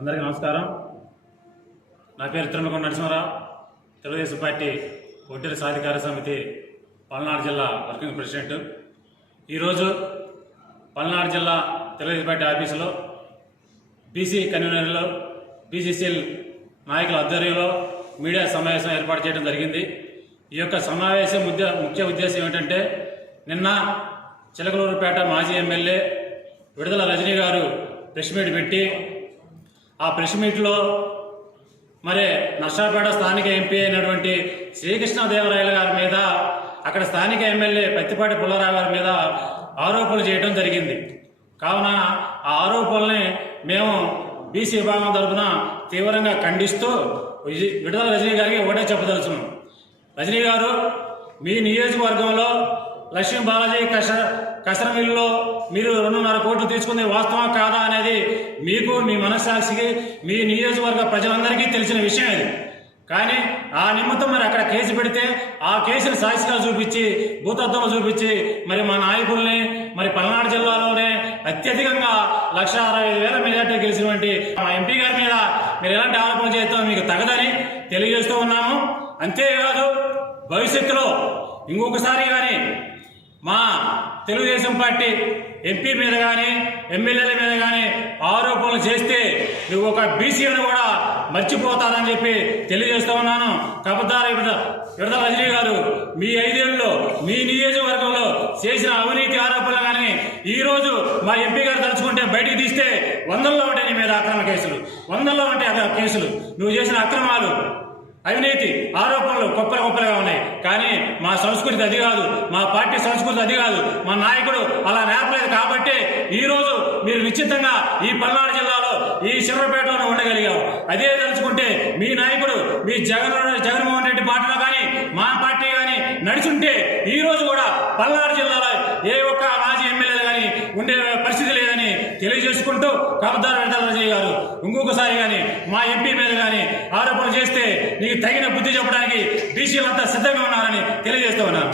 అందరికీ నమస్కారం. నా పేరు తిరుమలకొండ నరసింహారావు, తెలుగుదేశం పార్టీ ఒడ్డెర సాధికార సమితి పల్నాడు జిల్లా వర్కింగ్ ప్రెసిడెంట్. ఈరోజు పల్నాడు జిల్లా తెలుగుదేశం పార్టీ ఆఫీసులో బీసీ కన్వీనర్లు, బీసీసీఎల్ నాయకుల ఆధ్వర్యంలో మీడియా సమావేశం ఏర్పాటు చేయడం జరిగింది. ఈ యొక్క సమావేశం ముఖ్య ఉద్దేశం ఏమిటంటే, నిన్న చిలకలూరుపేట మాజీ ఎమ్మెల్యే విడుదల రజనీ గారు ప్రెస్ మీట్ పెట్టి, ఆ ప్రెస్ మీట్లో మరి నర్సాపేట స్థానిక ఎంపీ అయినటువంటి శ్రీకృష్ణదేవరాయల గారి మీద, అక్కడ స్థానిక ఎమ్మెల్యే పత్తిపాటి పుల్లారావు గారి మీద ఆరోపణలు చేయడం జరిగింది. కావున ఆ ఆరోపణల్ని మేము బీసీ విభాగం తరఫున తీవ్రంగా ఖండిస్తూ విడుదల రజనీ గారికి ఒకటే చెప్పదలుచున్నాం. రజనీ గారు, మీ నియోజకవర్గంలో లక్ష్మీ బాలాజీ కసరమిల్లులో మీరు 2.5 కోట్లు తీసుకుంది వాస్తవం కాదా అనేది మీకు, మీ మనస్సాక్షికి, మీ నియోజకవర్గ ప్రజలందరికీ తెలిసిన విషయం ఇది. కానీ ఆ నిమిత్తం మరి అక్కడ కేసు పెడితే ఆ కేసును సాక్షిగా చూపించి, భూతత్వంలో చూపించి మరి మా నాయకుల్ని మరి పల్నాడు జిల్లాలోనే అత్యధికంగా 1,65,000 మెజార్టీ గెలిచినటువంటి మా ఎంపీ గారి మీద మీరు ఎలాంటి ఆరోపణలు చేస్తామో మీకు తగదని తెలియజేస్తూ ఉన్నాము. అంతేకాదు, భవిష్యత్తులో ఇంకొకసారి కానీ మా తెలుగుదేశం పార్టీ ఎంపీ మీద కానీ ఎమ్మెల్యేల మీద కానీ ఆరోపణలు చేస్తే నువ్వు ఒక బీసీలను కూడా మర్చిపోతారని చెప్పి తెలియజేస్తూ ఉన్నాను. కబద్దార విడుదల రజనీ గారు, మీ 5 ఏళ్ళలో మీ నియోజకవర్గంలో చేసిన అవినీతి ఆరోపణలు కానీ ఈరోజు మా ఎంపీ గారు తలుచుకుంటే బయటికి తీస్తే 100లో ఉంటాయి నీ మీద అక్రమ కేసులు, 100లో ఉంటాయి కేసులు. నువ్వు చేసిన అక్రమాలు, అవినీతి ఆరోపణలు గొప్పలుగా ఉన్నాయి. కానీ మా సంస్కృతి అది కాదు, మా పార్టీ సంస్కృతి అది కాదు, మా నాయకుడు అలా నేర్పలేదు. కాబట్టి ఈరోజు మీరు నిశ్చితంగా ఈ పల్నాడు జిల్లాలో ఈ చిర్రపేటలో ఉండగలిగావు. అదే తలుచుకుంటే మీ నాయకుడు, మీ జగన్మోహన్ రెడ్డి పార్టీలో కానీ మా పార్టీ కానీ నడుచుంటే ఈరోజు కూడా పల్నాడు జిల్లాలో ఏ ఒక్క మాజీ ఎమ్మెల్యేలు కానీ ఉండే పరిస్థితి లేదని తెలియజేసుకుంటూ, కబద్దార విడుదల రజనీ గారు, ఇంకొకసారి కానీ మా ఎంపీ మీద కానీ ఆరోపణలు చేస్తే నీకు తగిన బుద్ధి చెప్పడానికి బీసీలంతా సిద్ధంగా ఉన్నారని తెలియజేస్తూ ఉన్నారు.